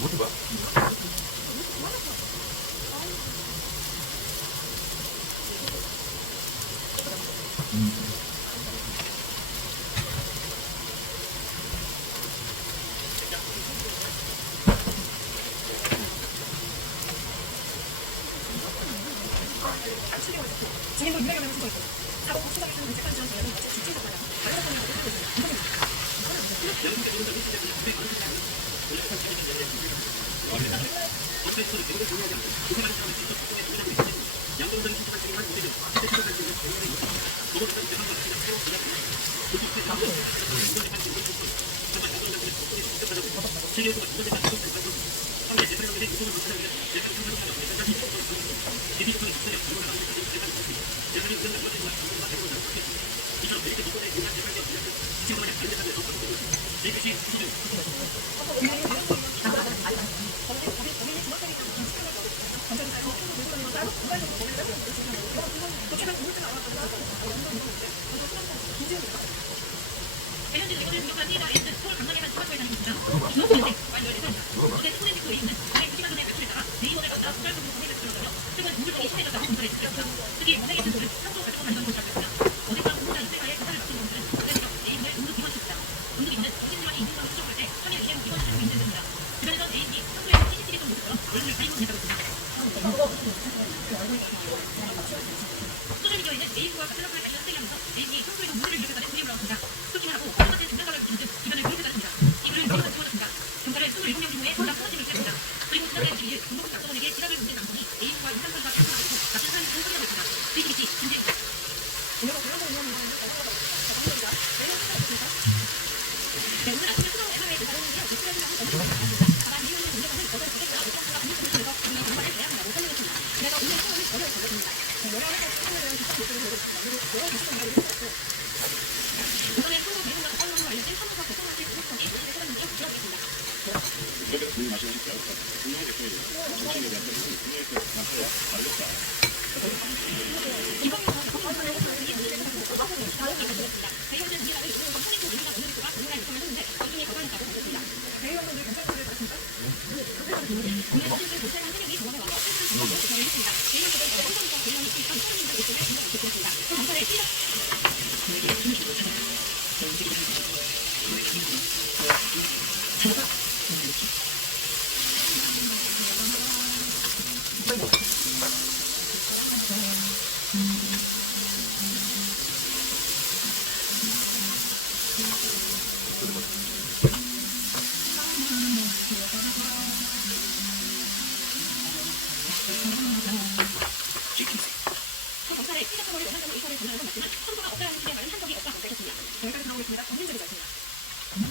뭐지 봐? 지금도 유명한 쓰고 있고 사고 수상에서는 무색한 지원 제약은 마치 주치사과나 다른 사건을 하고 있습니다.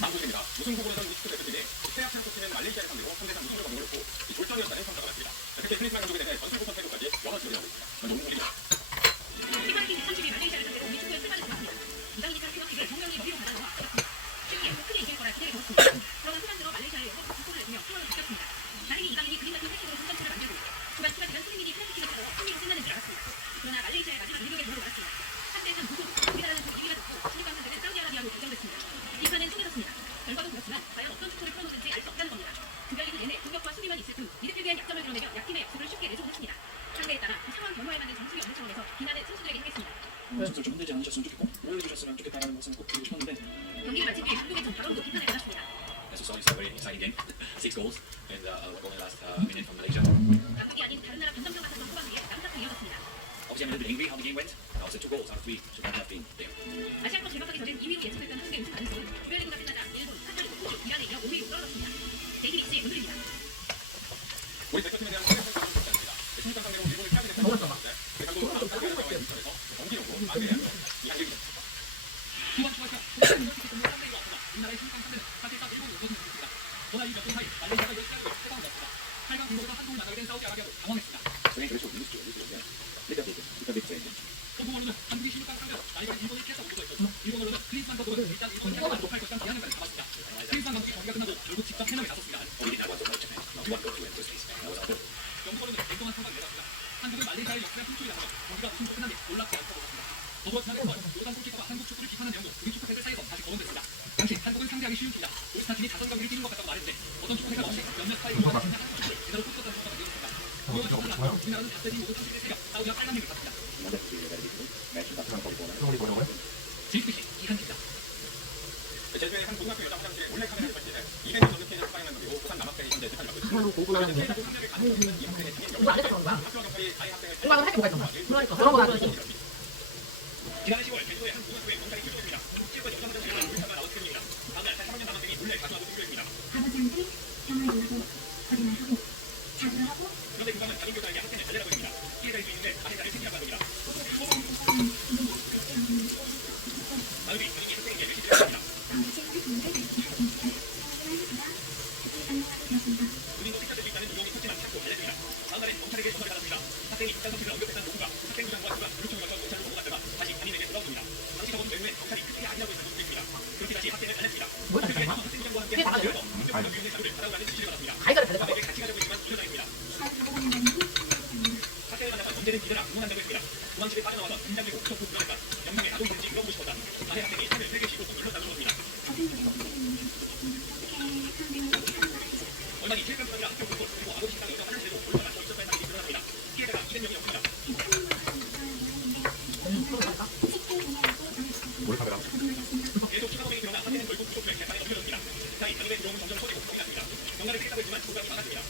방송입니다. 우승 후보로는 우스크 대표팀이 태학상 코치는 말레이시아를 상대로 3대3 우승을 거머쥐었고 졸전이었다는 평가가 났습니다. 특히 클리스만 감독에 대해 전술구선 태도까지 여러 지적이 나오고 있습니다. 너무 무리입니다. 피바이킹 30일 말레이시아를 상대로 미국의 출발을 보았습니다. 이강인이 피바킥을 정명히 머리로 받아넣어 쉽게 크게 이길 거라 기대를 걸었습니다. 그러나 후반으로 말레이시아의 여섯 골을 내며 수원을 바뀌었습니다. 다행히 이강인이 그림 같은 패킥으로 승점수를 만들고 후반 추가시간 손흥민이 페널티킥을 찾아 승리로 끝나는 줄 알았습니다. 그러나 말레이시아의 마지막 위력에 물을 맞았습니다. 3대3 무승, 우리나라는 그 2위가 됐고 16강 상대는 사우디아라비아로 결정됐습니다. 이 판은 승리였습니다. 결과도 그렇지만 과연 어떤 축구를 풀어놓을지 알 수 없다는 겁니다. 금별리그 내내 공격과 수비만 있을 뿐 미드필드의 약점을 드러내며 약팀의 약속을 쉽게 내주곤 했습니다. 상대에 따라 그 상황 변화에 맞는 정수이 없는 차원에서 비난을 선수들에게 하겠습니다. 선수들 좀 흔들지 않으셨으면 좋겠고 올려주셨으면 좋겠다는 말씀을 꼭 드리고 싶었는데 경기를 마친 뒤 감독의 전 발언도 비판을 받았습니다. As you saw, it's a very exciting game. 6 goals in the last minute from Malaysia. 감독이 아닌 다른 나라 변정병 같았던 후반기에 남탓이 이어졌습니다. Obviously, I'm a little bit angry how the game went. And also 2 goals out of 3 should not have been there. 아시안컵 개막하기 전엔 2위로 예측됐던 한국의 우승 가능성은 조별리그가 끝나자 일본, 카타르, 이란에 이어 5위로 떨어졌습니다. 데이비스의 오늘입니다. 우리 대표팀에 대한 선수 있습니다. 16강 상대로 일본을 피하게 됐다는 것인데 감독은 다음 상대와의 인터에서 경기력으로 만회해야 합니다. 이강인입니다. 후반 추가시간 페널티킥 때문에 3대1로 앞서자 우리나라의 16강 상대는 사실상 일본이 우승을 했습니다. 그러나 이 몇 분 사이 말레이시아가 역시나게 세상을 졌습니다. 8강 중국과 한국을 나가게 된 사우디아라비아도 당황했습니다. 또 언론은 한국이 16강 상대로 라이벌 일본을 피해서 오고 있었고 일본 언론은 클린스만 감독은 일단 일본이 한국을 독할 것이란 비아냥을 담았습니다. 클린스만 감독이 경기가 끝나고 결국 직접 해명에 나섰습니다. 영국 언론은 냉정한 평가를 내놨습니다. 한국은 말레이시아의 우리나라의 역사에 훔쳐이 나서 경기가 무슨 끝난 데 놀랍지 않다고 봤습니다. 더불어 지난해 9월 요르단 골키퍼가 한국 축구를 비판한 내용도 우리 축구 팬들 사이에서 다시 거론됐습니다. 당시 한국은 상대하기 쉬운 팀이다. 우리 스타팀이 자선 경기를 뛰는 것 같다고 말했는데 어떤 축구 해설 없이 몇몇 스타일이 그냥 한국 축구를 제대로 쫓겼다는 평가가 되었습니다. 우리가 축구를 안 하고 우리나라는 답변이 모두 30대 세력 사우디와 빨간색을 받습니다. JTBC 이한입니다. 제주의 한 고등학교 여자 화장실에 몰래 카메라를 설치해 200명 넘는 피해자를 사용한 혐의로 북한 남학생이 현재 재판을 받고 있습니다. 피해자 폭력을 가하고 있는 이 학생의 등에 이거 안 했었던 거야? 학교와 경찰이 가해 학생을 이거 할게 뭐가 있었나? 그러니까 그런 거 하는 거지. 지난해 10월 제주의 한 고등학교에 경찰이 출동했습니다. 체육관 여자 화장실에 불타가 나온 film 입니다. 다음 날 3학년 남학생이 몰래 가져가고 투표했습니다. 아버지한테 병을 몰고 거짓말하고 자수를 하고 그런데 교감은 담임 교사에게 학생을 달래라고 합니다. 피해자일 수 있는데 가해자를 책임하고 합니다. 다음이 본인이 학생에게 메시지를 합니다. 본인도 책자될 수 있다는 유형이 컸지만 찾고 알려줍니다. 다음 날엔 경찰에게 전화를 받았습니다. 학생이 집단 성실을 언급했다는 노부가 학생부장과 누가 요청을 거쳐 경찰로 보고갔다가 다시 담임에게 돌아옵니다. 당시 적어둔 메모엔 경찰이 크게 아니라고 했다고 쓰여있습니다. 그렇게 다시 학생을 알렸습니다. 학생부장과 함께 학생부장에서 국정교육위원회 자료를 받아오라는 지시를 받았습니다. 가해자를 달랬다고? 학생에게 같이 가자고 했지만 조절당했습니다. 학생을 만나서 언제든 뒤져라 응원한다고 했습니다. 도망집에 빠져나와서 긴장되고 무섭고 불안했다. 영상에 나도 있는지 물어보고 싶었다. 가해 학생이 손을 3개 쥐고 눌렀다고 합니다. 얼마 뒤 체육관이라 학교 공고 그리고 아버지 식당 여자 화장실에도 올라가 서 있었다는 사실이 드러납니다. 피해자가 200명이었습니다. 계속 추가범행이 드러나 학생은 결국 구속돼 재판에 넘겨졌습니다. 사이 당일의 들어오는 점점 커지고 겁이 났습니다. 경찰을 피했다고 했지만 조각이 많았습니다.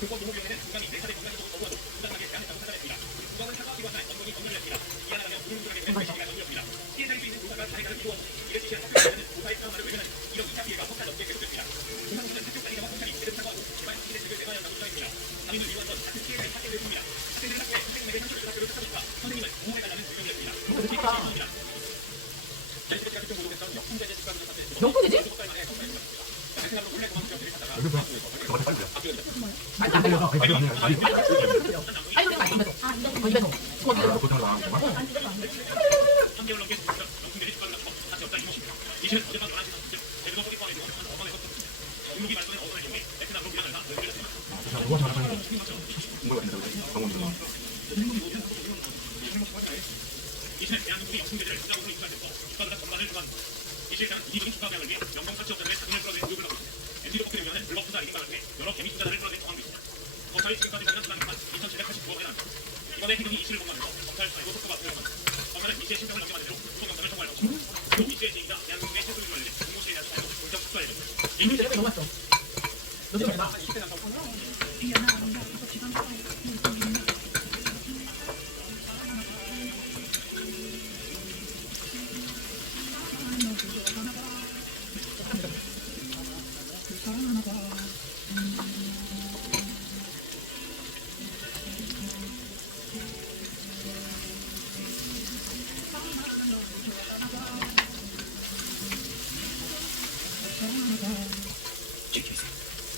교권보호위원회는 국감이 4차례 건강이도 거부하고 부당하게 제안했다고 판단했습니다. 국감은 사과하기로 한 날 언론이 검열을 했습니다. 미안하다며 우물우물하게 된 메시지가 넘겼습니다. 피해자일 수 있는 교사가 가해자를 필요하고 이를 지시한 학교에서는 교사의 트라우마를 외면한 1억 2차 피해가 3달 넘게 계속됐습니다. 공항부는 학교 관리자와 경찰이 제대로 사과하고 제발 당신의 책을 내놔야 한다고 주장했습니다. 당인을 위한 건 같은 피해자의 사죄를 했습니다. 학생들은 학교에 선생님에게 상처를 준 학교를 쫓아줬다. 선생님은 보호해달라는 의견이었습니다. JTBC가 직접 보도했던 역풍제재 직관조 사태에서 역풍제재? 6달 만에 검사했습니다. 베트남으로 몰래 도망 지역들을 찾다가 말도 안 들려서. 아니 그런 거 아니야. 거짓말도. 지금 어떻게 됐어? 3개월 넘게 속에서 역풍제재 직관을 거쳐 다시 없다는 것입니다. 이시는 어젯밤 11시 30분 제주도 서귀포항에서 어방에서 공무기 말소는 어선을 이용해 베트남으로 밀어내다 연결했습니다. 이시는 대한민국이 역풍제재를 수장으로 입수했고 국가보다 전반을 주관 이시에서는 이기적인 국가병을 위해 연봉사치업자들의 자금을 끌어낸 의혹을 받고 있습니다. MC로 꺾이려면 블록투자 이익만을 통해 여러 개미 투자자를 끌어낸 정황도 있습니다. 검찰이 지금까지 전년 수당금만 2,789억원에 나왔습니다. 이번에 행정이 이시를 공개하면서 검찰 사이버 속도가 들어가서 검찰은 이시의 신청을 넘겨받은 대로 소송영장을 청구할 것이고 그리고 이시의 지위가 대한민국의 최고위 관련해 공무시에 대한 사유로 본격 수사해 줬습니다. 이미 내가 너무 왔어. 너 지금 봐. 20대 남성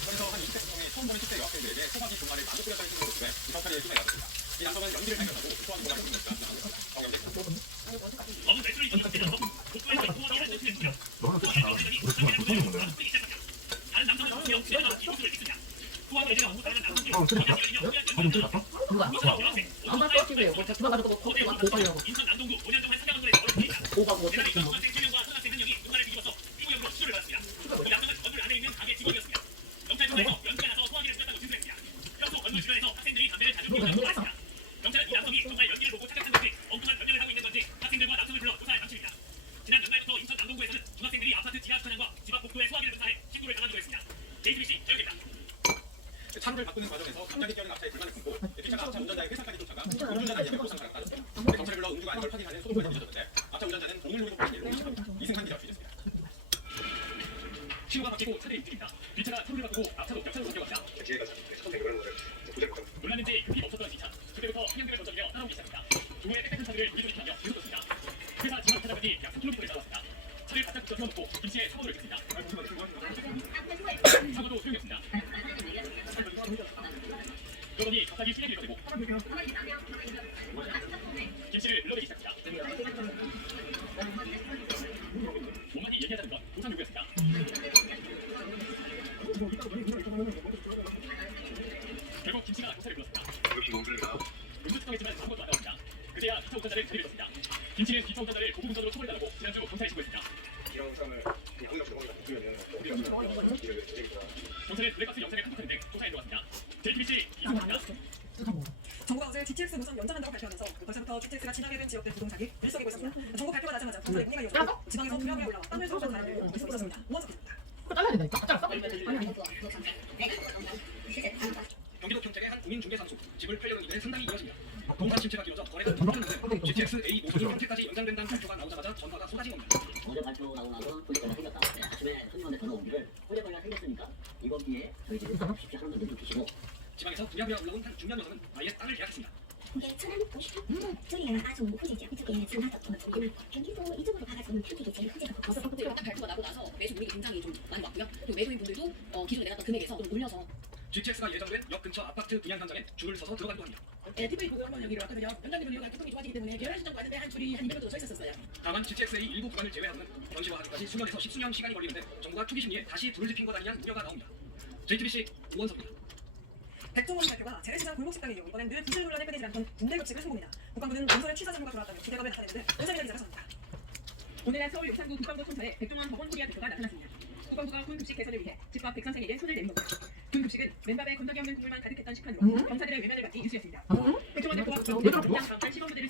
그래서 한 20대 중에 처음 보는 10대 여학생들에게 소각이 종말을 만족부렸다는 신고를 주에 경찰에 수사에 나섰습니다. 이 남성은 연기를 발견하고 소환 공간을 공격했다. 정경대 누가? 한번 또 뭐 주방 가지고 또 고발이라고. 오가고 경찰은 이 남성이 정말 연기를 보고 착각한 건지 엉뚱한 변명을 하고 있는 건지 학생들과 남성을 불러 조사할 방침입니다. 지난 연말부터 인천 남동구에서는 중학생들이 아파트 지하 주차장과 집 앞 복도에 소화기를 조사해 신고를 당하기도 했습니다. JTBC 저녁입니다. 차를 바꾸는 과정에서 갑자기 뛰어든 앞차에 불만을 품고 뒷차가 앞차 운전자의 회사까지 쫓아가 음주운전 아니냐며 고상사를 따졌습니다. 경찰을 불러 음주가 아닌 걸 확인하는 소송까지 늦어졌는데 앞차 운전자는 돈을 노리고 보낸 일로 이식합니다. 이승환 기자 취재했습니다. 신호가 바뀌고 차를 움직입니다. 뒷차가 차를 바꾸고 앞차도 옆차로 바뀌어갑니다. 놀랐는지 급이 멈췄던 뒷차. 그때부터 한양대를 전전이며 따라오기 시작합니다. 조의 빽빽한 차들을 밀어붙이며 계속했습니다. 회사 집 앞 찾아가니 약 3km를 나왔습니다. 차를 바짝 붙여 세워놓고 김치에 사고를 냈습니다. 사고도 소용이었습니다. 그러더니 갑자기 수리기를 꺼내고 김치를 흘러내기 시작합니다. 몸만이 얘기하자는 건 도산 요구였습니다. 김씨가 경찰을 불렀습니다. 응급특검했지만 아무것도 안 나옵니다. 그제야 2차 운전자를 자리를 떴습니다. 김씨는 2차 운전자를 고급 운전으로 처벌해달라고 지난주 경찰에 신고했습니다. 이런 상을 그냥 아무나 주먹이나 보면 우리가 경찰은 블랙박스 영상을 판독하는 등 조사에 들어갔습니다. JTBC 이승호입니다. 정부가 어제 GTX 노선 연장한다고 발표하면서 벌써부터 GTX가 지나게 된 지역들 부동산이 일석이고 있었습니다. 정부 발표가 나자마자 경찰의 문의가 이어졌고 지방에서 부랴부랴 올라와 땀을 쏟아준 사람들이 계속 있었습니다. 우원석 기자입니다. 그거 잘라야 된다니까. 잘랐어? 경기도 평택의 한 공인중개사무소 집을 팔려는 일에 상당히 이어집니다. 동산 침체가 길어져 거래가 늦어졌는데 GTX A 노선이 평택까지 연장된다는 발표가 나오자마자 전화가 쏟아진 겁니다. 어제 발표 나고 나서 홀레거리가 생겼다. 아침에 손님한테 전화 오기를 홀레거리가 생겼으니까 이번 기회에 저희 집에 쉽지 않은 분들 좀 주시고 지방에서 부랴부랴 올라온 한 중년 여성은 아예 땅을 계약했습니다. 이게 천안 50초? 저기가 아주 후지죠. 이쪽에 장사도 경기도 이쪽으로 가가지고 평택이 제일 후지가 그래서 딱 발표가 나고 나서 매수 물이 굉장히 좀 많이 왔고요. 그리고 매도인 분들도 기존에 내놨던 금액에서 좀 올려서 GTX가 예정된 역 근처 아파트 분양 현장에 줄을 서서 들어가기도 합니다. TV 보고 한번 여기로 왔거든요. 연장되는 이유가 교통이 좋아지기 때문에 11시 정도 왔는데 한 줄이 한 200명 정도 서 있었어요. 다만 GTX의 일부 구간을 제외하고는 전시화하기까지 수년에서 10수년 시간이 걸리는데 정부가 투기 심리에 다시 불을 지핀 것 아니냐는 우려가 나옵니다. JTBC 우원석입니다. 백종원 대표가 재래시장 골목식당의 경우 이번엔 늘 기술 논란에 끊이지 않던 군대 급식을 선보입니다. 국방부는 논설에 취사 정보가 들어왔다며 기대감을 나타내는데 오세훈 기자가 전합니다. 오늘날 서울 용산구 국방부 총사에 백종원 법원 코리아 대표가 나타났습니다. 국방부가 군 급식 개선을 위해 집밥 백선생에게 손을 내민 겁니다. 군 급식은 맨밥에 건더기 없는 국물만 가득했던 식판으로 경사들의 외면을 받기 일쑤였습니다. 백종원 대표가 그냥 강한 시범부대를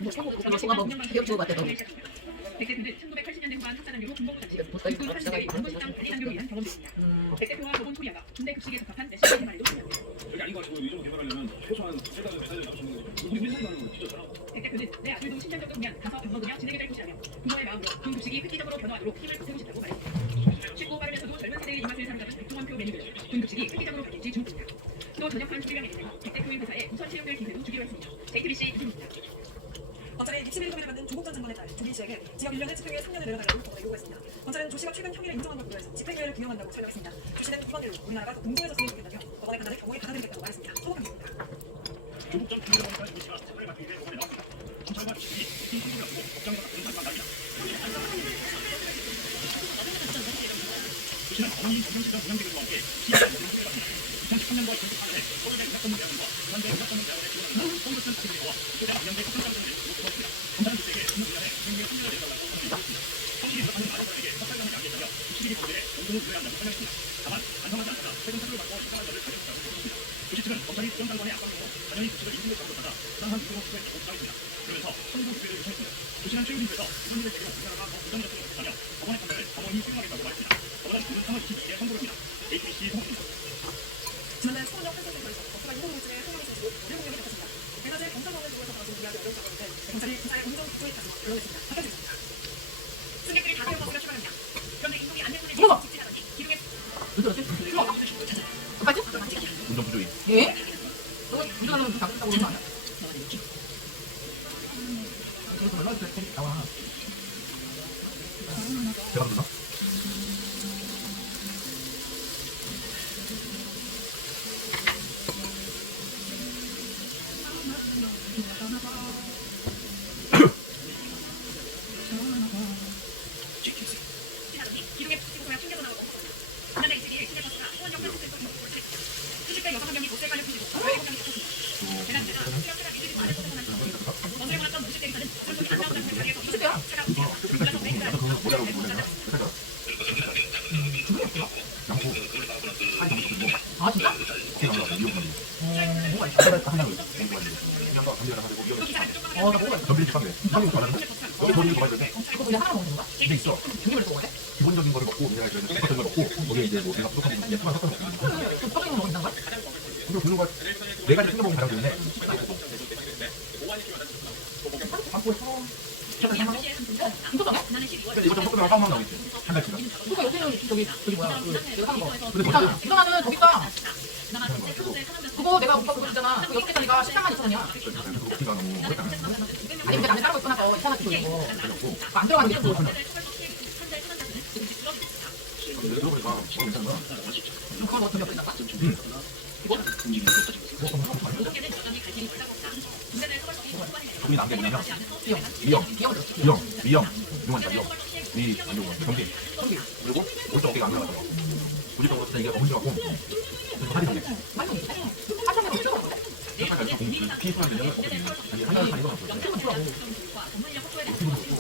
백 대표는 1980년대 후반 학사단계로 군복무 당시 육군 한 시대의 군부식당 단위 단계로 인한 경험도 있습니다. 백 대표와 법원 코리아가 군대 급식에 적합한 레시피 개발에도 참여합니다. 여기 아닌 것 같고 이런 개발하려면 최소한 세 달에 나오시는 거죠. 우리 회사는 거 진짜 잘하고. 백 대표는 내 아들도 신장적 동면 가서 밥 먹으며 지내게 될 것이라며 부모의 마음으로 군 급식이 획기적으로 변화하도록 힘을 보태고 싶다고 말했습니다. 쉽고 빠르면서도 젊은 세대의 입맛을 사로잡은 백종원표 메뉴를 군 급식이 획기적으로 바뀔지 주목됩니다. 또 전역한 소비량에는 백 대표의 회사에 우선 채용될 기회도 주기로 했습니다. JTBC 이승입니다. 검찰이 61급여를 받는 조국 전 장관의 딸 조기 씨에게 징역 1년에 집행유예 3년을 내려달라고 법원에 요구했습니다. 검찰은 조 씨가 최근 혐의를 인정한 것으로 해서 집행유예를 규정한다고 설명했습니다. 조 씨는 이번 일로 우리나라가 더 공정해졌으면 좋겠다며 법원의 판단을 경고히 받아들이겠다고 말했습니다. 소복합니다. 조국 전 국민의힘 조 씨가 처벌을 받기 위해 법원에 나왔습니다. 검찰과 주식이 큰 소리를 앞두고 법정에서 같은 발표가 나옵니다. 조 씨는 어머니 정경실장 동양대교와 함께 시민의 법정을 받습니다. 2013년과 2014년에 서울대 의학전문 대학원과 부산대 의학전문 대학원에 지원하는 홈교슨 학생들과 고대 양대 학생들을 모집했습니다. 검찰은 조 씨에게 징역 1년에 집행유예 3년을 내달라고 선언했습니다. 성실히 들어가는 아동들에게 석달감이 안겠다며 주식이 고대에 운동을 부여야 한다고 설명했습니다. 다만 반성하지 않거나 최근 사주를 받고 이상한 것을 가졌다고 했습니다. 조 씨 측은 검찰이 수정장관의 압박으로 당연히 조 씨를 이승에 잡아뒀다가 상한 이승호 수사에 고소하였습니다. 그러면서 청구 기회를 요청했습니다. 조 씨는 최근임에서 이런 일을 계기로 우리나라가 더 부정적으로 못하며 법원의 판단을 법원이 수용하겠다고 말했습니다. 법원은 오늘 3월 22일에 선고를 합니다. JTBC 송입니다. 지난달 수원역 한성센터에서 버스가 인공물질에 소금을 쏟고 오류 공격을 겪었습니다. 대사제 검사원을 두고서 벌어진 이야기 어려운 사건인데 경찰이 기사의 운전 구조에 따라서 결론했습니다. 박혀주십니다. 승객들이 다 태운 버스가 출발합니다. 그런데 이동이 안내문을 직진하더니 기둥에 왜 그러지? 똑같지? 운전 부조인. 예? 저거 운전하면 다 잡겠다고 그러는 거 아니야? 그래서 얼마나 돼? 나와. 제가 누나? 지나더니 기둥에 붙이고서야 튕겨서 나오고 지난달 22일 시내 버스가 수원역 한성센터 수십대 여성 한 명이 못살간을 부시고 17명이 다쳤습니다. 대낮에가 수영차가 이들이 말을 쏟아서 난 사건입니다. 먼저 몰았던 50대 기사는 설문이 안 나온다는 자리에서 차가 움직여 불러서 브레이크를 아 진짜? 뭐가 있어? 나 뭐가 있어? 전비리 집합에 상이 좋아하는데 여기 돈이 더 많이 그거 그냥 하나 먹는 건가? 이게 있어. 중립을 먹어야 돼? 기본적인 거를 먹고 내가 이제 기본적인 걸 먹고 거기에 이제 뭐 내가 부족한 게 예쁘만 섞어 먹는 거. 그 퍼즐을 먹는단 거야? 그리고 그거가 네 가지 챙겨 먹으면 가장 좋은데 광고에 처음 나는 12월 이거 좀 섞으면 싸움만 나오겠지. 한 달치가. 그거 여기는 저기 뭐야 그 내가 사는 거 근데 거기 이거는 저기 있다 남아서 세번째 사람들 그거 내가 오빠 그거 있잖아 그 6개짜리가 14만 2천원이야 먹기가 너무 어렵다. 아니 근데 남의 다른 거 있고 나서 이상하게 그거 이거 안 들어가는 게 좀 그렇잖아 들어보니까 지금 괜찮은 거야. 그걸 뭐 전혀 끝났다? 돈이 남게 뭐냐면 미영 이용한다 미용 미 아니고 경비 그리고 오른쪽 어깨가 안 들어가잖아. 굳이 또 이게 너무 힘들어갖고 그래서 팔이 되게 많이 먹는데? 8,000원 내일 거기에 국민이 다 피해소한 전형을 군대에 없거든요. 서울 아니, 하나 다니고 나서. 영평 그거 경찰 교육과 전문인력 확보에 대한 그거 조치고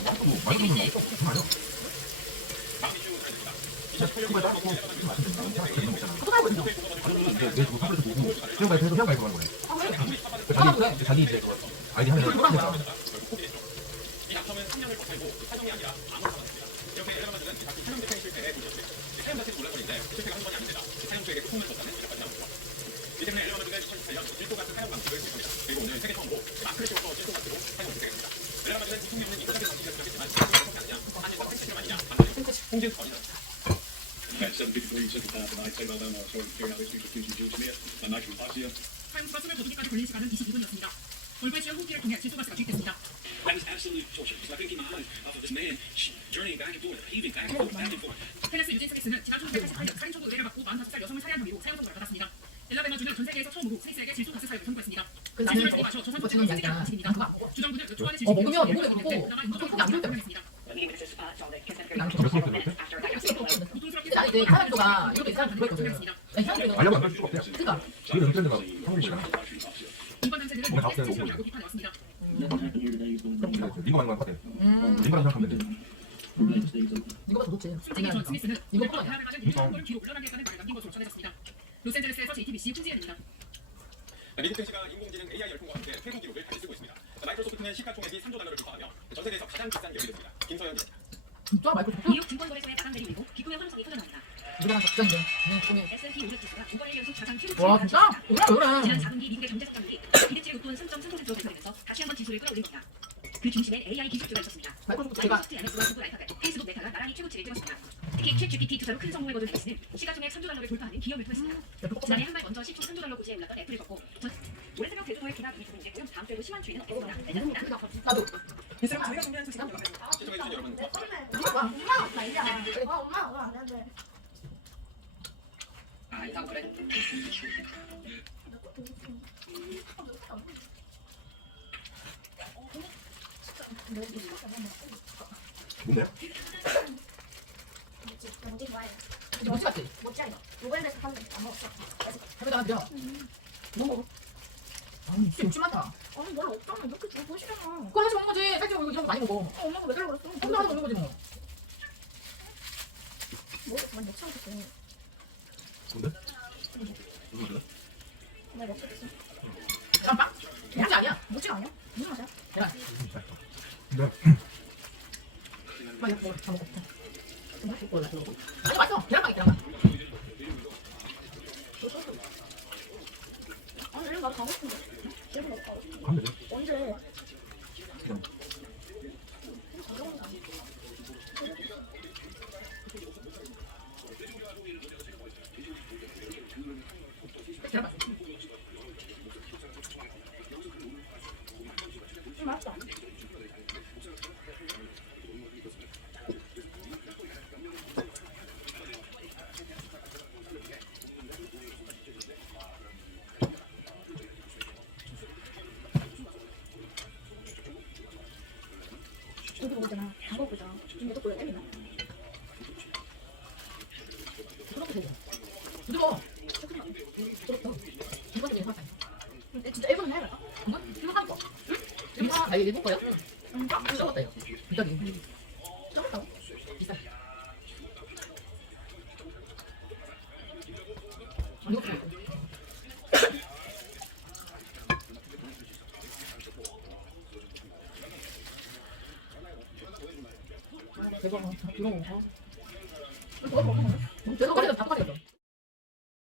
많이 JTBC 먹는 거 정말요? 진짜 피부가 짧고 그거 하고 있어. 내 그거 컴퓨터 보고 수영갈 해서 수영갈 그거 하는 거네. 자기 이제 그 아이디 하면 그거 하는 거야. 이 낙첨은 3년을 버티고 사정이 아니라 아무 상관없습니다. 이렇게 엘레만들은 자기 사용 대상의 실패에 문제없이 사용 자체도 몰랐는데 실패가 한 번이 아닙니다. 사용주에게 소송을 줬다는 지적까지 나옵니다. 이 때문에 엘레만들은 2018년 질소 가스 사용 방식을 시작합니다. 그리고 오늘 세계 처음으로 마크를 씌워서 질소 가스로 사용을 되게 됩니다. 엘레만들은 부품이 없는 인간적인 방식을 시작했지만 그것이 아니냐, 한일과 생체를 아니냐, 홍진 거리는 At 7:53, second half, and I'd say well done. Sorry, carrying out this week's accusing Joe Smith and Nigel Passia. 사용수가 숨을 거두기까지 걸린 시간은 22분이었습니다. 얼굴에 찌른 호흡기를 통해 질소가스가 투입됐습니다. That was absolute torture. So I couldn't keep my eyes off of this man journeying back and forth, heaving back and forth, back and forth. 테네스 유진 스미스는 지난 1988년 살인 청구 의뢰를 받고 45살 여성을 살해한 혐의로 사형 선고를 받았습니다. 엘라베너주는 전 세계에서 처음으로 스미스에게 질소가스 사용을 선고했습니다. 질소를 들이마셔 조선소재로 쓰기라는 방식입니다. 주정부는 초안의 질소 먹으면 목에 그렇고 인터뷰가 안 되는데. 고통스럽게 아니 이제 사람들과 이렇게 사람 들어있거든. 사람들이 알려면 안될 수가 없대요. 그러니까 지금 은퇴자가 한국이잖아. 인권 단체들은 오늘 답변 를 오고. 하고 비판해왔습니다. 링거 하는 거 같아. 링거랑 생각하면 돼. 이거보다 더 좋지. 숨지기 전 스미스는 이거 오늘부터 콜라야. 대학을 맞은 유명한 걸 뒤로 물러나게 했다는 말을 남긴 것으로 전해졌습니다. 로스앤젤레스에서 JTBC 홍지혜입니다. 미국 증시가 인공지능 AI 열풍과 함께 최고 기록을 다시 쓰고 있습니다. 마이크로소프트는 시가총액이 3조 달러를 돌파하며 전 세계에서 가장 비싼 기업이 됐습니다. 김서영 기자. 진짜 마이크로소프트? 미국 증권거래소의 자산 대리 그리고 기금의 환성이 터져나옵니다. 누구랑 적자인데. S&P 500 지수가 5월 1년 속 자산 최고 와 진짜? 왜 그래? 지난 4분기 미국의 경제 성장률이 기대치를 웃돈 3.3%로 개선되면서 다시 한번 지수를 끌어올린 겁니다. 그 중심엔 AI 기술주가 있었습니다. 마이크로소프트가 마이크로소프트, MS와 구글 알파벳, 페이스북 메타가 나란히 최고치를 찍었습니다. 특히 챗GPT 투자로 큰 성공을 거둔 페이스는 시가총액 3조 달러를 돌파하는 기업을 통했습니다. 지난해 한 달 먼저 시총 3조 달러 고지에 올랐던 애플을 걷고 올해 새벽 제주도의 기납 이익도 공개고요. 다음 주에도 심한 추이는 없겠습니다. 내년입니다. 나도. 이슬람 저희가 준비한 소식은 여기까지입니다. 시청해주신 여러분 아, 이상 그래. 뭔데? 뭐지 좋아해. 뭐지 같지? 뭐지 이거. 모바일에서 하는 거안 먹었어. 해보자 하면 뭐? 아니 진짜 욕심 많다. 아니 뭐라 없잖아. 이렇게 좀 보시잖아. 그거 하나씩 먹는 거지. 살찌고 이거 이런 거 많이 먹어. 엄마가 왜 그러고 그랬어? 혼자 하나 먹는 거지 뭐. 뭐 정말 못 참겠어. 뭔데? 무슨 맛이야? 나 먹겠어. 계란빵? 모찌 아니야? 뭐지 아니야? 무슨 맛이야? 계란. 네. 빨리 먹어. 다 먹어. 먹고 올라. 아니 맛있어. 계란빵이 계란빵. 아니 이런 거 가고 싶은데. 기분 나고 가고 싶은데. 가면 되지. 언제? 그냥. 계란빵. 맛있다. 여기 보잖아. 다 먹어보자. 근데 또 그래 때리나? 그렇게 되죠. 이거 그렇다. 이거 좀 예상하자. 근데 진짜 일본은 해야 될까? 이거 한 거. 응? 이거 아 일본 거야? 응. 적었다 이거. 비싸지. 적었다고? 비싸. 이거 대박. 이거 먹어. 그거 먹는 거야? 내가 거기다 다 똑같이 했어.